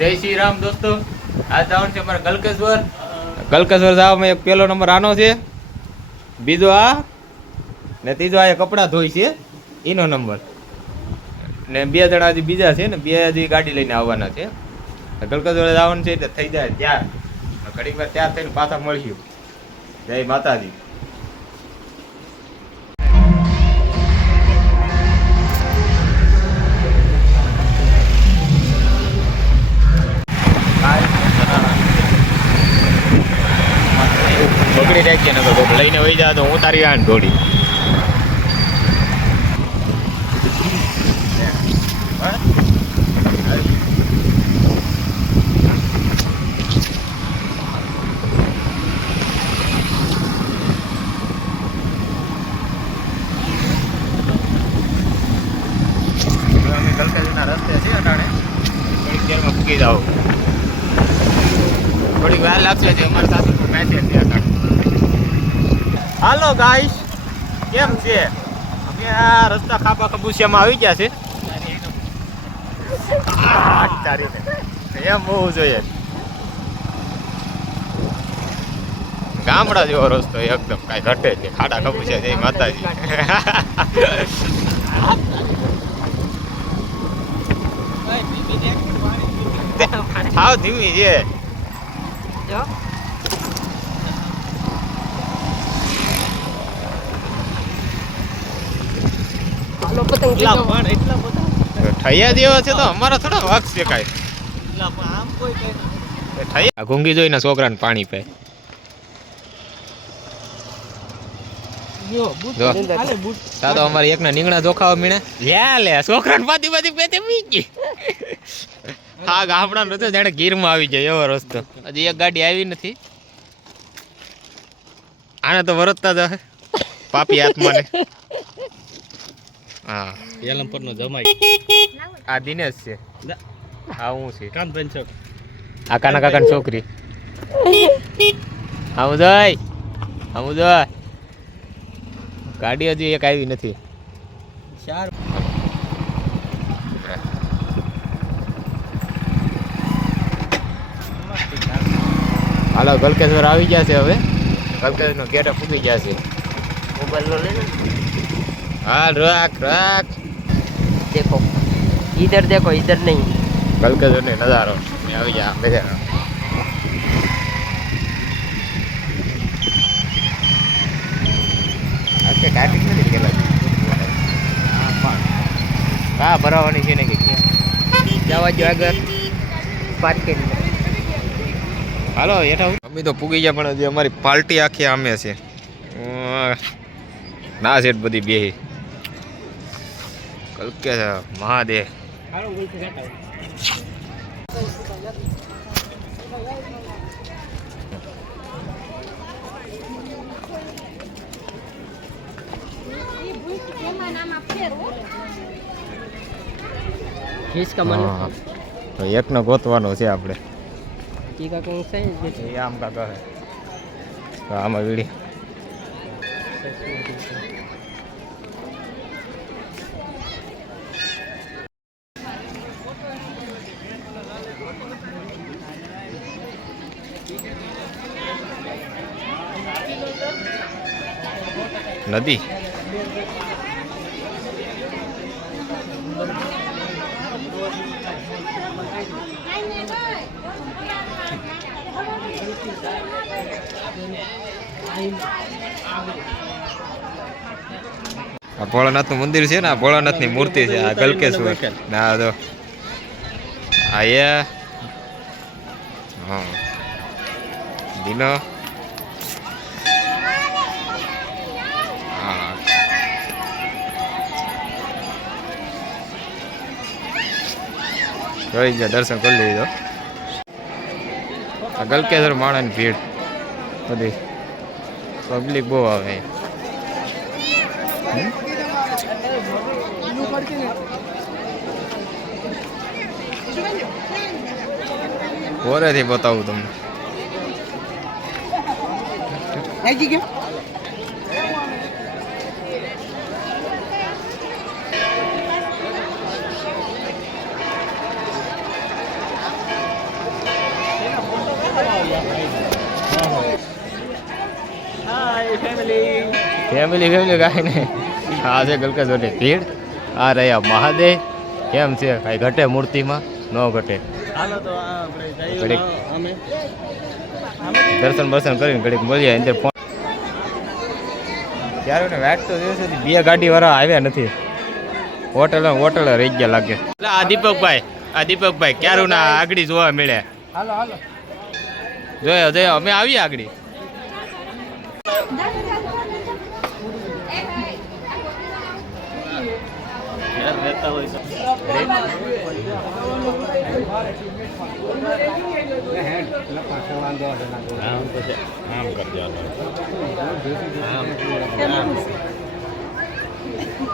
જય શ્રી રામ દોસ્તો. આ જવાનું છે અમારે ગલકેશ્વર. ગલકેશ્વર જવામાં એક પહેલો નંબર આનો છે, બીજો આ ને ત્રીજો આ કપડાં ધોઈ છે એનો નંબર, ને 2 જણા હજી બીજા છે ને 2 હજી ગાડી લઈને આવવાના છે. ગલકેશ્વર જવાનું છે એટલે થઈ જાય ત્યાર, ઘડીક વાર ત્યાર થઈને પાછા મળીશું. જય માતાજી. પકડી રાખીએ ને તો લઈને વહી જાય તો હું તારી આણ દોડી. અમે ગલકેશ્વરના રસ્તે છે અટાણે, થોડીક દેરમાં પૂકી જાઓ. થોડીક વાર લાગશે છે, અમારી સાથે મેસેજ છે અટાણે. હાલો ગાઈસ, કેમ છે? અમે આ રસ્તા ખાપા ખબુસિયામાં આવી ગયા છે. એમ હોવું જોઈએ, ગામડા જેવો રસ્તો એકદમ, કાંઈ ઘટે છે. ખાડા ખબુસિયા જય માતાજી. હાવ ધીમી છે. ઠૈયા જેવા છે તો અમારા થોડા વાક છે કાંઈ. ઘૂંગી જોઈને છોકરાને પાણી પે. તો અમારે એકના નીંગણા જોખાવા મીણે લે છોકરાને પાતી પાતી પેતે મીકી. હા ગામડાનો રસ્તો જાણે ગીરમાં આવી જાય એવો રસ્તો. હજી એક ગાડી આવી નથી. આને તો વરતતા જ પાપી આત્માને. હા યલમપરનો જમાઈ આ દિનેશ છે. હા હું છે કાનભાઈ છોક આ કાના કાકાની છોકરી. આવું જોઈ આવું જોઈ. ગાડી હજી એક આવી નથી. હાલો ગલકેશ્વર આવી ગયા છે. હવે ગલકેશ્વરનો ગેટ પૂગી ગયા છે. મોબાઈલ નો લઈને हाँ राख राख. देखो इधर देखो इधर नहीं. गलकेश्वर ने नजारो આવી જા બેઠા. આજે ગાડી નથી ગયેલા. હા ભરાવાની છે ને કે જવા જો આગળ પાર્કિંગ. હાલો હેઠા અમે તો પૂગી ગયા, પણ હજી અમારી પાર્ટી આખી આમે છે. ના સેટ બધી બેહી કલકે મહાદેવ. એકનો ગોતવાનો છે આપણે. આમ કાકા આમાં વીડી નદી. આ ભોળાનાથ નું મંદિર છે ને, આ ભોળાનાથ ની મૂર્તિ છે. આ ગલકેશ્વર ના તો આયા હા દીનો હા જોઈ ગયા, દર્શન કરી લીધો. આ ગલકેશ્વર માણસની ભીડ બધી પબ્લિક બહુ આવે. પોરેથી બતાવું તમને. ફેમિલી કાંઈ નહીં. આ છે ગલકેશ્વરની ભીડ. આ રહ્યા મહાદેવ. કેમ છે કાંઈ ઘટે મૂર્તિમાં? ન ઘટે. ઘડીક દર્શન બર્શન કરીને ઘડીક મળીએ અંદર. ત્યારે ને વાટ તો દિવસ બે ગાડીવાળા આવ્યા નથી. હોટલ રહી ગયા લાગે. આ દીપકભાઈ ક્યારું ના આગળ જોવા મળ્યા. હાલો જોયો અમે આવીએ આગળ.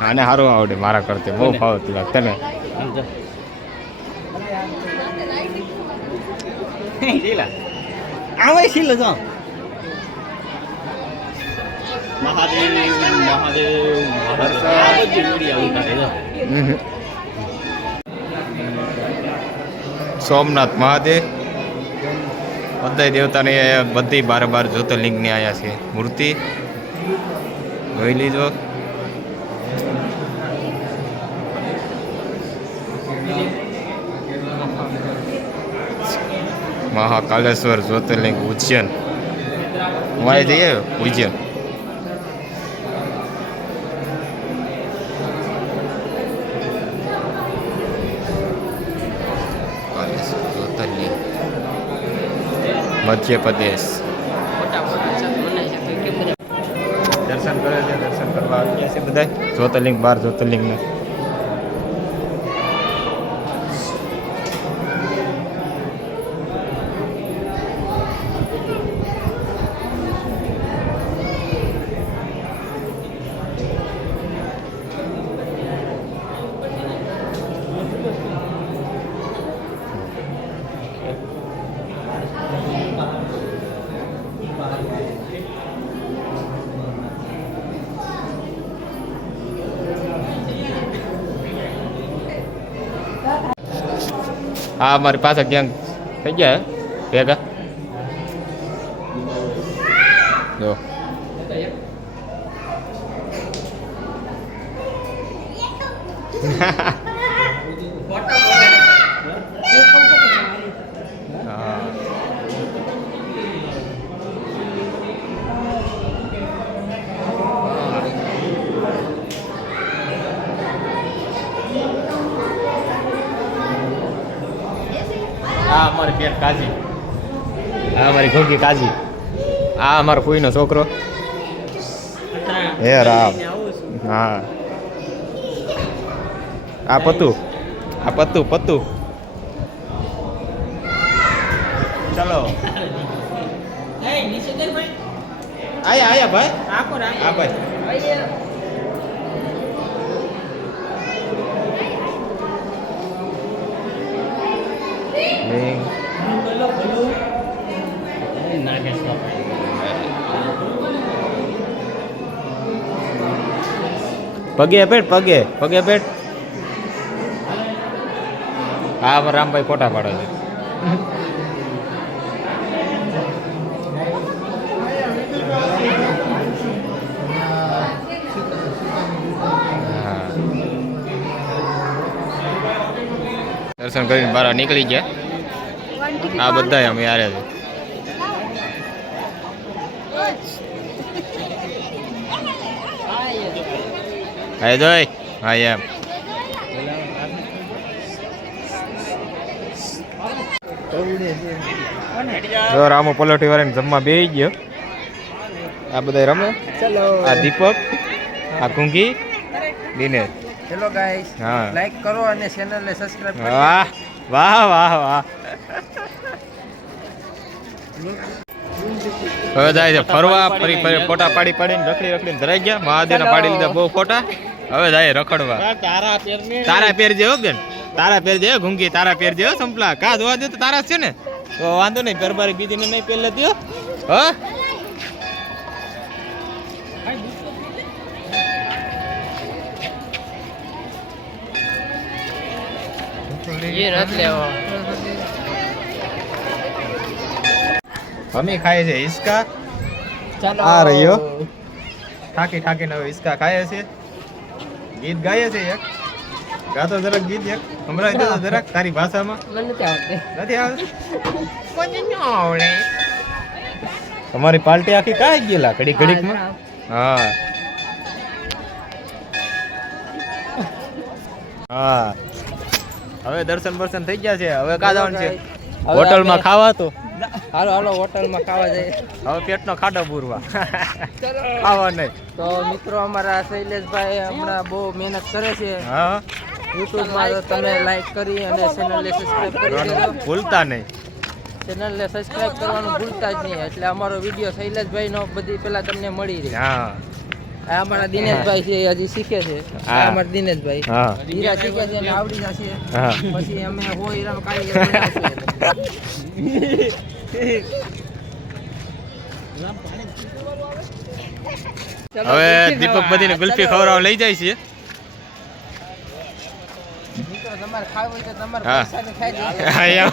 આને સારું આવડે મારા કરતે બહુ ફાવતું લાગે તને. સોમનાથ મહાદેવ બધા દેવતાની બધી 12 જ્યોતિર્લિંગની આયા છે મૂર્તિ. જોઈ લીજો. મહાકાલેશ્વર જ્યોતિર્લિંગ ઉજ્જૈન. હું આવી જઈએ ઉજ્જૈન. જ્યોતિર્લિંગ મધ્યપ્રદેશ. દર્શન કરે છે, દર્શન કરવા આવ્યા છે બધા. જ્યોતિર્લિંગ 12 જ્યોતિર્લિંગના. હા મારી પાસે ગેંગ થઈ ગયા ભેગા. જો આ અમારી બેન કાજી. આ અમારી ઘોઘી કાજી. આ અમારો કોઈનો છોકરો. હે રામ. હા આ પતુ. ચલો આયા ભાઈ. હા ભાઈ. પગે પેટ. હા રામભાઈ ફોટા પાડે છે. દર્શન કરીને બહાર નીકળી ગયા. આ બધા અમે આવ્યા છે. હા જોઈ. હા એમ જો રામો પલોઠી વાળાને જમવા બેસી ગયો. આ બધા રમે. આ દીપક, આ કુંગી, દિનેશ. હેલો ગાઈસ, હા લાઈક કરો અને ચેનલને સબસ્ક્રાઇબ કરો. વાહ. હવે જાય છે ફરવા. ફરી ફોટા પાડીને રખડીને ધરાઈ ગયા. મહાદેવના પાડી લીધા બહુ ફોટા. હવે જાય રખડવા. તારા પહેરજે હો બેન. તારા પહેરજે ઘૂંઘી. તારા પહેરજે હો સંપલા. કા જોવા દે તો તારા છે ને તો વાંધો નહીં. પરબારી બીજીને નહીં પહેર લેતી હો. અમે ખાય છે હિસકા. આ રહ્યો ઠાકી ઠાકીને હવે હિસકા ખાય છે. ગીત ગાય છે એક. ગાતો જરાક ગીત એક સંભળાવી દેતો જરાક તારી ભાષામાં. નથી આવડતું? તમારી પાર્ટી આખી કાંઈ ગયેલા ઘડીક ઘડીકમાં. હા હા હવે દર્શન બર્શન થઈ ગયા છે. હવે કા જવાનું છે? હોટલમાં ખાવા તો હાલો હાલો હોટલમાં ખાવા જઈએ. હવે પેટનો ખાડો પૂરવા ખાવા નહીં. તો મિત્રો અમારા શૈલેષભાઈ હમણાં બહુ મહેનત કરે છે. હા યુટ્યુબમાં તો તમે લાઈક કરી અને ચેનલને સબસ્ક્રાઇબ કરી દેજો. ભૂલતા નહીં. ચેનલને સબસ્ક્રાઇબ કરવાનું ભૂલતા જ નહીં. એટલે અમારો વિડીયો શૈલેષભાઈનો બધી પહેલા તમને મળી રહે. હા આ અમારા દિનેશભાઈ છે, એ હજી શીખે છે. આ અમારા દિનેશભાઈ હા હીરા શીખે છે અને આવડી જશે. હા પછી અમે હો હીરાનો કારીગર બનાવશું. હવે દીપક બધીને ગુલ્ફી ખવડાવવા લઈ જાય છે. મિત્રો તમારે ખાવું હોય તો તમારે હા. પૈસાને ખાઈ લેજો. હા એમ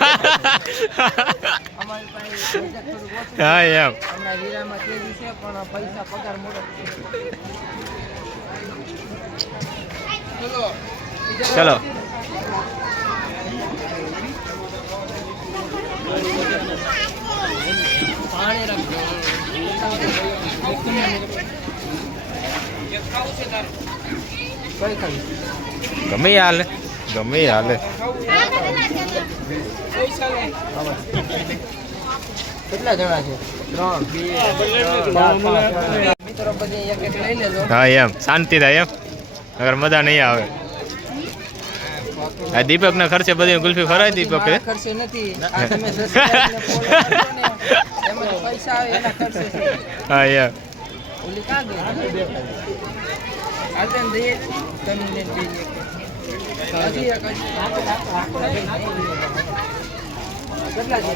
અમારી પાસે બજેટ થોડું ઓછું છે. હા એમ હમણાં હીરામાં તેજી છે પણ પૈસા પગાર મોડો છે. ચલો પાણી રાખજો. કઈ ખાવી? ગમે એ હાલે ગમે એ હાલે. કેટલા જણા છે? 3 મિત્રો બધી એક એક લઈ લેજો. હા એમ શાંતિ થાય એમ અગર મજા નહીં આવે. આ દીપક ના ખર્ચે બધી ગુલ્ફી ખવડાવી દીપક મારા ખર્ચે નથી. આ તમે subscribe ને follow કરશો ને, એમાં જે પૈસા આવે એના ખર્ચે છે. હા એમ ઓલી કાં ગઈ? આલતે ને દઈએ તમને દઈએ. હજી એક હજી. કેટલા છે?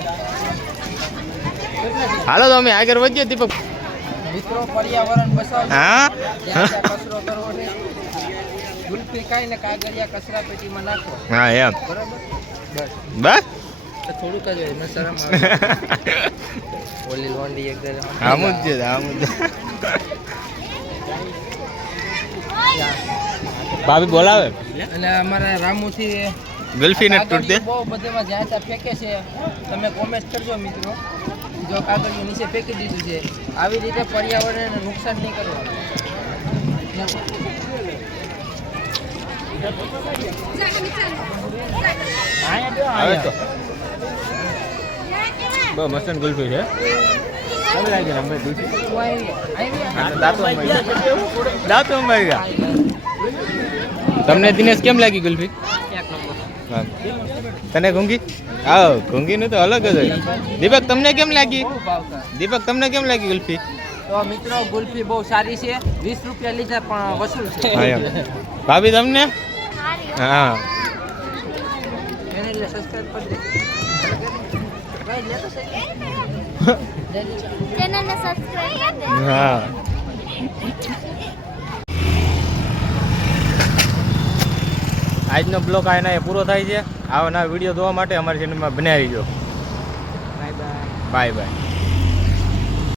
હાલો તો અમે આગળ વધીએ દીપક. મિત્રો પર્યાવરણ બચાવજો. હા જ્યાં ત્યાં કચરો કરવો નહીં. ગુલ્ફી ખાઈને કાગળિયા કચરા પેટીમાં નાખો. હા એમ બરાબર? બસ બસ તો થોડુંક જ હોય. મને શરમ આવે. ઓલી લોંડી એક દર આમ જ છે આમ જ. ભાભી બોલાવે અને અમારા રામુથી ગુલ્ફી ને તૂટ દે. બહુ બધેમાં જ્યાં ત્યાં ફેંકે છે. તમે કોમેન્ટ કરજો મિત્રો. જો કાગળિયું નીચે ફેંકી દીધું છે. આવી રીતે પર્યાવરણને નુકસાન નહીં કરવાનું. આવે તો બહુ મસ્ત ગુલ્ફી છે. કેમ લાગી ને અમે ગુલ્ફી? દાંતો મારી ગયા. તમને દિનેશ કેમ લાગી ગુલ્ફી? હા. તને ઘૂંગી? આવ ઘૂંગી નું તો અલગ જ હોય. દીપક તમને કેમ લાગી? બહુ ભાવતા. દીપક તમને કેમ લાગી ગુલ્ફી? તો મિત્રો ગુલ્ફી બહુ સારી છે. 20 રૂપિયા લીધા પણ વસૂલ છે. હા એમ. ભાભી તમને? હા એને એટલે સબસ્ક્રાઇબ કરી દે. ભાઈ લે તો સહી. ચેનલને સબસ્ક્રાઇબ કરી દે. હા આજનો બ્લોગ આના પૂરો થાય છે. આવા નવા વિડીયો જોવા માટે અમારી ચેનલમાં બનાવી દો. Bye bye. Bye bye.